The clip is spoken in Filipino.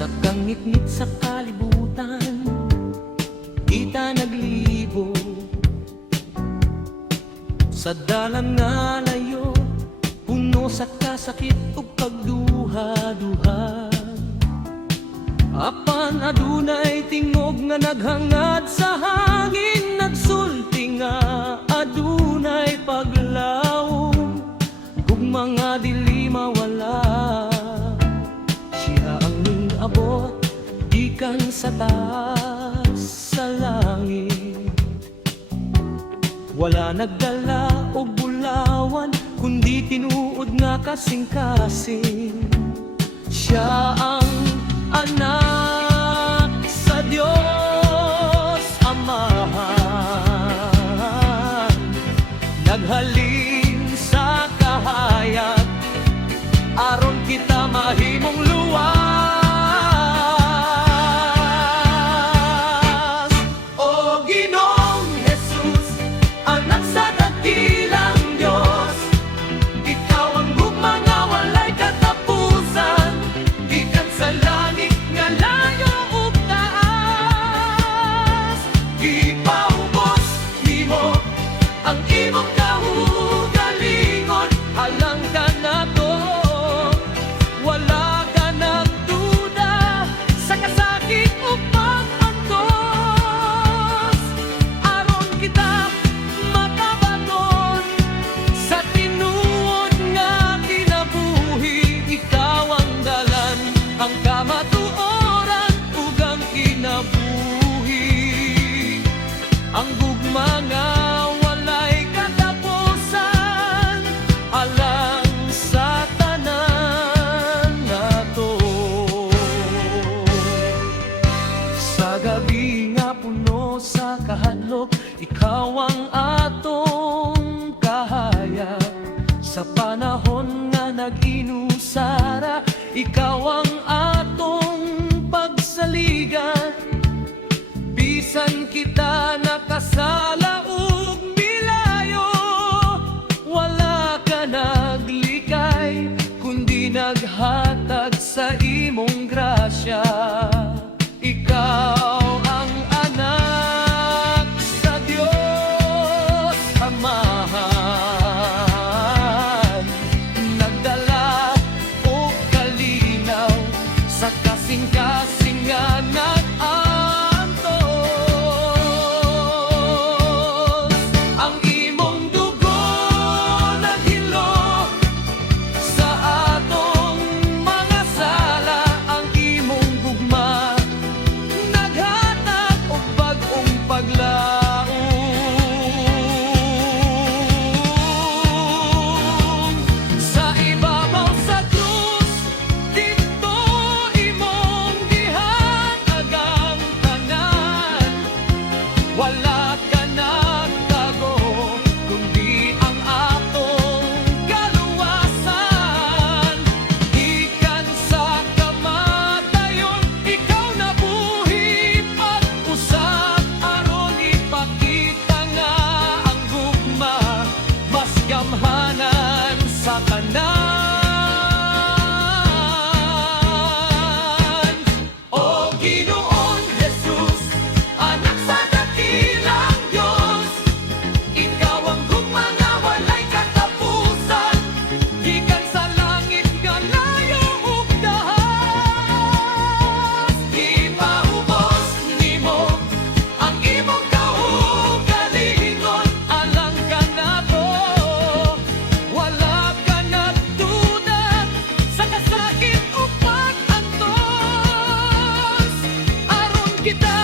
Sa kangit-ngit sa kalibutan, kita naglibo. Sa dalan nga layo, puno sa kasakit o pagduha-duha. Apan adunay tingog nga naghangad sa hangin, nagsulti nga adunay paglaw. Kung mga dili mawala, siya ang ningabot gikan sa taas sa langit. Wala nagdala o bulawan, kundi tinuod nga kasing-kasing. Siya ang anak sa Diyos Amahan, naghalin sa kahayag aron kita mahimong luwas. O Ginoong Jesus, anak sa dakilang Diyos, ikaw ang gugma nga walay katapusan, gikan sa langit nga layo ug taas. Ipaubos nimo ang imong kaugalingon, alang ka nato, wala ka nagduda sa kasakit o pag-antos. Aron kita makabaton sa tinuod nga kinabuhi, ikaw ang dalan, ang kamatuoran ug ang kinabuhi. Ang gugma nga walay katapusan, alang sa tanan nato. Sa gabi nga puno sa kahadlok, ikaw ang atong kahayag. Sa panahon nga nag-inusara, ikaw ang atong pagsaligan. Bisan kita nakasala ug milayo, wala ka naglikay, kundi naghatag sa imong grasya. Ikaw ang anak sa Diyos Amahan, nagdala o kalinaw sa kasing-kasing nga nag-antos. Ang imong dugo naghilo sa atong mga sala, ang imong gugma naghatag og bag-ong paglaom. Sa ibabaw sa krus, dito imong gihatag ang tanan. Wala ka nagtago, kundi ang atong kaluwasan. Ikan sa kamatayon, ikaw nabuhi pag-usap, aron ipakita nga ang gugma, mas gamhanan sa kanan. O Ginoong Jesus, anak sa dakilang Diyos, ikaw ang gugma nga walay katapusan, gikan sa langit nga layo ug dahas. Ipaubos nimo ang imong kaugalingon, alang ka nato, wala ka nagduda sa kasakit o pag-antos. Aron kita